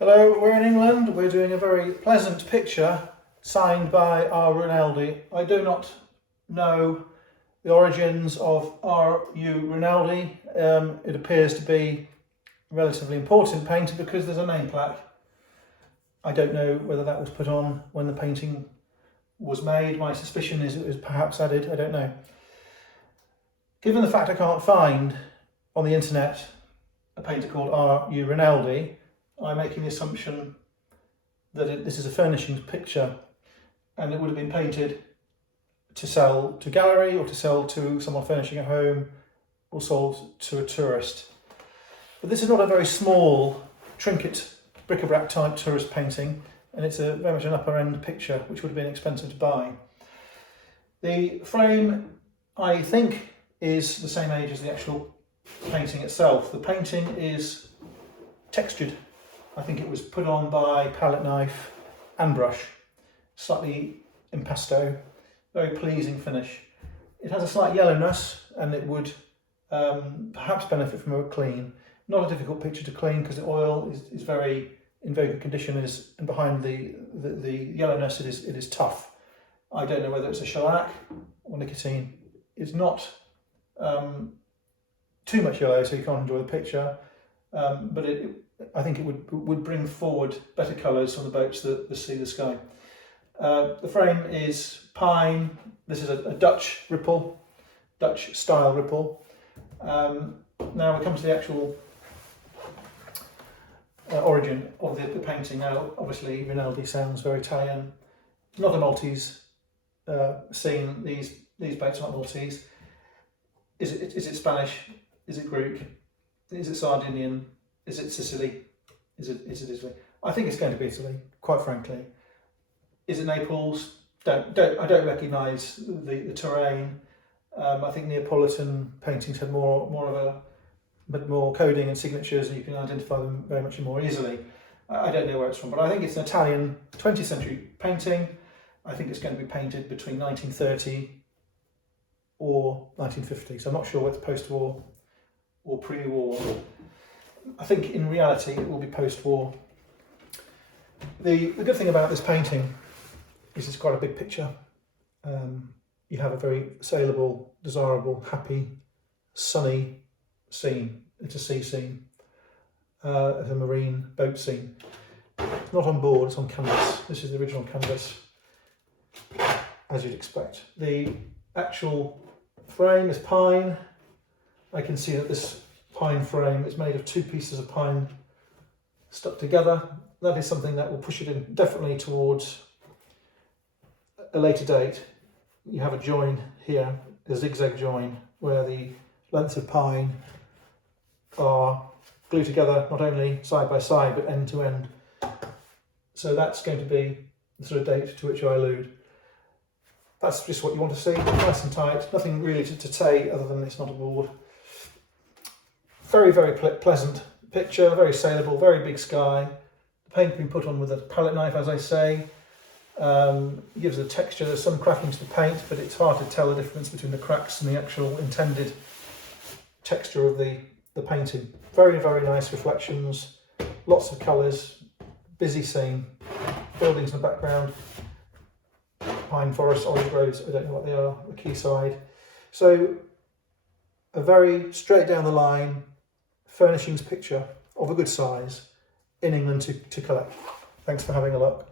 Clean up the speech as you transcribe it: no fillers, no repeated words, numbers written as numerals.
Hello, we're in England. We're doing a very pleasant picture signed by R U Rinaldi. I do not know the origins of R U Rinaldi. It appears to be a relatively important painter because there's a name plaque. I don't know whether that was put on when the painting was made. My suspicion is it was perhaps added, I don't know. Given the fact I can't find on the internet a painter called R U Rinaldi, I'm making the assumption that this is a furnishings picture and it would have been painted to sell to gallery or to sell to someone furnishing a home or sold to a tourist. But this is not a very small, trinket, bric-a-brac type tourist painting, and it's very much an upper end picture which would have been expensive to buy. The frame, I think, is the same age as the actual painting itself. The painting is textured. I think it was put on by palette knife and brush, slightly impasto, very pleasing finish. It has a slight yellowness and it would perhaps benefit from a clean. Not a difficult picture to clean because the oil is very in very good condition, and behind the yellowness it is tough. I don't know whether it's a shellac or nicotine. It's not too much yellow so you can't enjoy the picture, but I think it would bring forward better colours on the boats that see the sky. The frame is pine. This is a Dutch ripple, Dutch style ripple. Now we come to the actual origin of the painting. Now obviously Rinaldi sounds very Italian. Not a Maltese scene. These boats are not Maltese. Is it Spanish? Is it Greek? Is it Sardinian? Is it Sicily? Is it Italy? I think it's going to be Italy, quite frankly. Is it Naples? I don't recognise the terrain. I think Neapolitan paintings had more coding and signatures, and you can identify them very much more easily. I don't know where it's from, but I think it's an Italian 20th century painting. I think it's going to be painted between 1930 or 1950, so I'm not sure whether it's post-war or pre-war. I think in reality it will be post-war. The good thing about this painting is it's quite a big picture. You have a very saleable, desirable, happy, sunny scene. It's a sea scene. It's a marine boat scene. Not on board, it's on canvas. This is the original canvas, as you'd expect. The actual frame is pine. I can see that this pine frame is made of two pieces of pine stuck together. That is something that will push it in definitely towards a later date. You have a join here, a zigzag join, where the lengths of pine are glued together, not only side by side, but end to end. So that's going to be the sort of date to which I allude. That's just what you want to see, nice and tight, nothing really to say other than it's not a board. Very, very pleasant picture, very saleable, very big sky. The paint being put on with a palette knife, as I say, gives a texture. There's some cracking to the paint, but it's hard to tell the difference between the cracks and the actual intended texture of the painting. Very, very nice reflections, lots of colours, busy scene, buildings in the background, pine forest, olive groves, I don't know what they are, the quayside. So a very straight down the line furnishings picture of a good size in England to collect. Thanks for having a look.